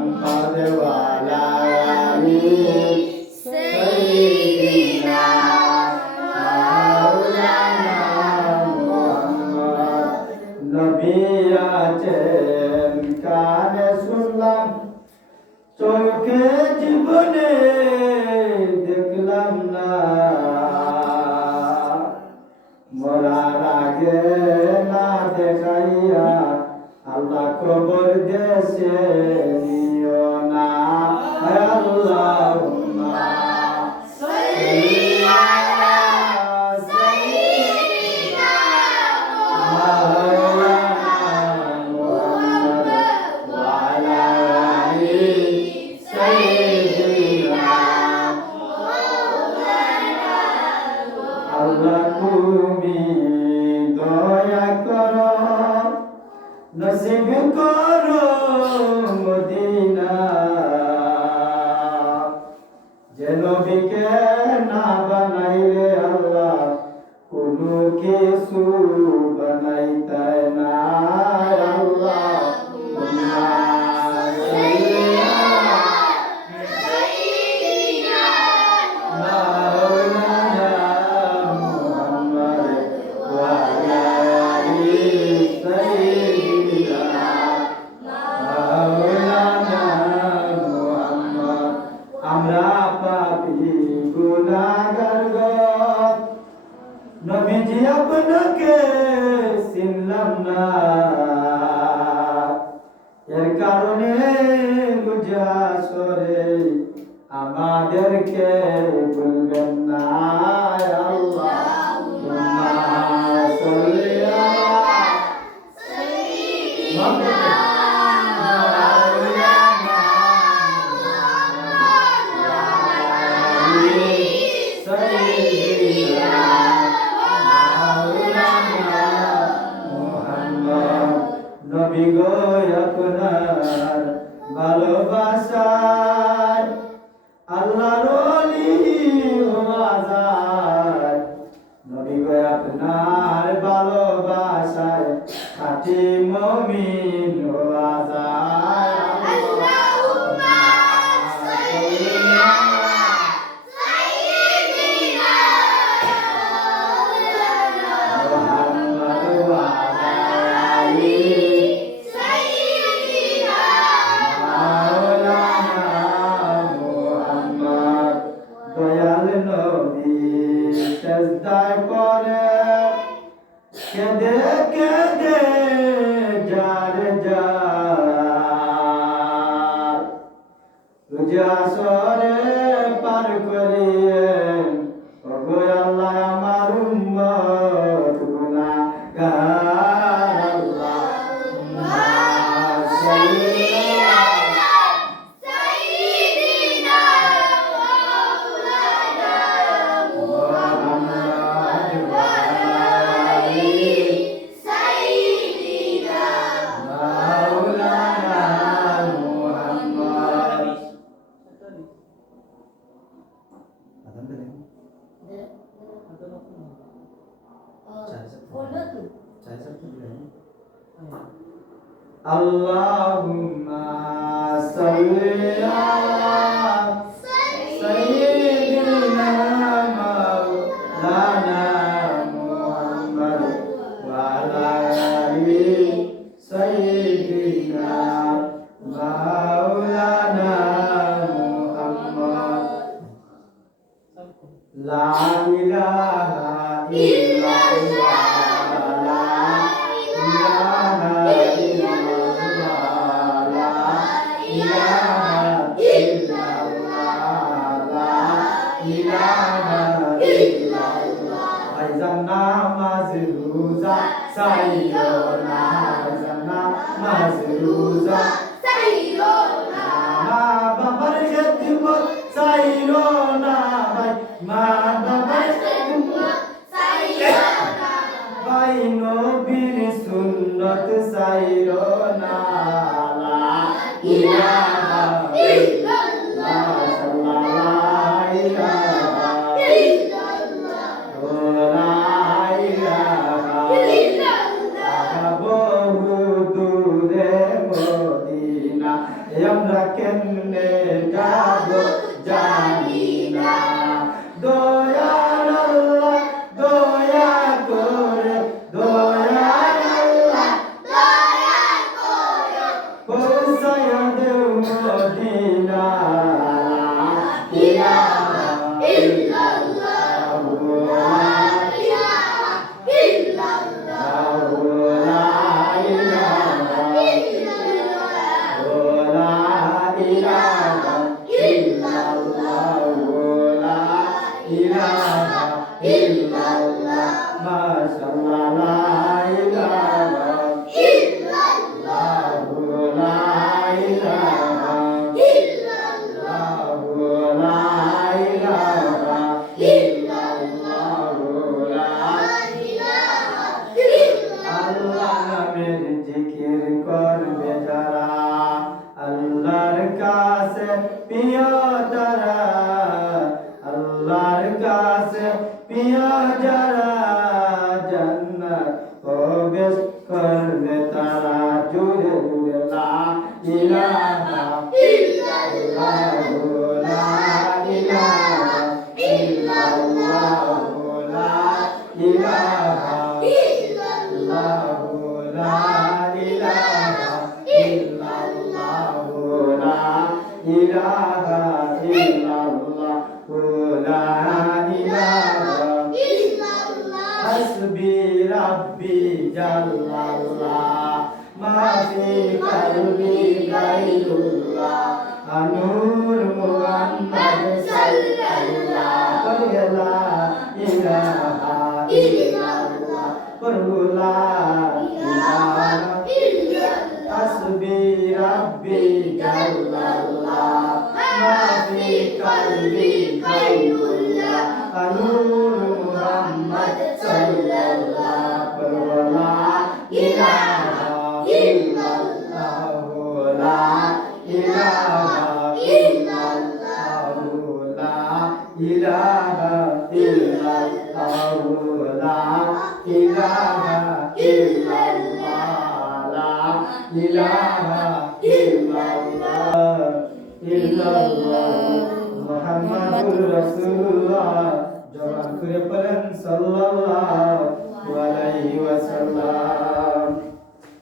محمد وعلى آل سيدنا مولانا محمد নবী আছেন কানে শুনলাম চোখে জীবনে দেখলাম না মরার আগে না দেখাইয়া আল্লাহ কবর দেশে নিও না আল্লাহুম্মা সাল্লি আলা সাইয়্যিদিনা মাওলানা মুহাম্মদ ওয়া আলা আলি সাইয়্যিদিনা মাওলানা আল্লাহ তুমি দয়া করো নসিব করো মদিনা যে নবীকে না বানাইলে আল্লাহ কোনো কিছু বানাইতাই না আল্লাহ আমরা পাপী গুনাহগার গো নবীজি আপনাকে চিনলাম না এর কারণে গুজাসরে আমাদেরকে বলবেন না আল্লাহুম্মা সাল্লি আলা সাইয়্যিদিনা নবী গো আপনার ভালোবাসায় আল্লাহর ওলি হওয়া যায় নবী গো আপনার ভালোবাসায় খাঁটি মুমিন হওয়া যায় আল্লাহুম্মা সাল্লি আলা সাইয়্যিদিনা মুহাম্মদ ওয়া আলা আলি সাইয়্যিদিনা মাওলানা মুহাম্মদ দয়াল নবী সিজদায় পড়ে কেঁদে কেঁদে যার যার রোজাসরে পার করিয়েন ওগো আল্লাহ আমার উম্মত গুনাহগার আল্লাহুম্মা সাল্লি আলা সাইয়্যিদিনা মাওলানা মুহাম্মদ ওয়া আলা আলি সাইয়্যিদিনা মাওলানা Muhammad Allahumma salli ala sayyidina maulana Muhammad wa ala ali sayyidina maulana Muhammad la ilaha illallah la ilaha Sayyidona Mazruza Sayyidona Ma babar khidmat Sayyidona Ma babar khidmat Sayyidona Bhai nobir sunnat Sayyidona La ilaha illallah sallallahu ilaha illallah la ilaha illallah বহু দূরে Medina আমরা Medina ইলাহা ইল্লাল্লাহ লা ইলাহা ইল্লাল্লাহ লা ইলাহা ইল্লাল্লাহ লা ইলাহা ইল্লাল্লাহ লা ইলাহা ইল্লাল্লাহ মাশাআল্লাহ লা ইলাহা ইল্লাল্লাহ লা ইলাহা ইল্লাল্লাহ লা ইলাহা ইল্লাল্লাহ লা ইলাহা ইল্লাল্লাহ আল্লাহ নামের জিকির করবে যারা আল্লাহর কাছে প্রিয় তারা আল্লাহর কাছে প্রিয় যারা জান্নাত প্রবেশ করবে তারা জুড়ে জুড়ে লা ইলাহা ইল্লাল্লাহ লা ইলাহা ইল্লাল্লাহ লা ইলাহা ইল্লাল্লাহ লা ইলাহা ইল্লাল্লাহ লা ইলাহা ইল্লাল্লাহ লা ইলাহা ইল্লাল্লাহ হাসবি রাব্বি জাল্লাল্লাহ মা ফি কলবি গায়রুল্লাহ নূর মুহাম্মদ সাল্লাল্লাহু লা ইলাহা ইল্লাল্লাহ লা ইলাহা ইল্লাল্লাহ হাসবি রাব্বি জাল্লাল্লাহ মা ফি কলবি গায়রুল্লাহ নূর মুহাম্মদ সাল্লাল্লাহু লা ইলাহা ইল্লাল্লাহ লা ইলাহা ইল্লাল্লাহ লা ইলাহা ইল্লাল্লাহ লা ইলাহা ইল্লাল্লাহ লা ইলাহা ইল্লাল্লাহ মুহাম্মাদুর রাসূলুল্লাহ জবান করে পড়েন সাল্লাল্লাহু আলাইহি ওয়াসাল্লাম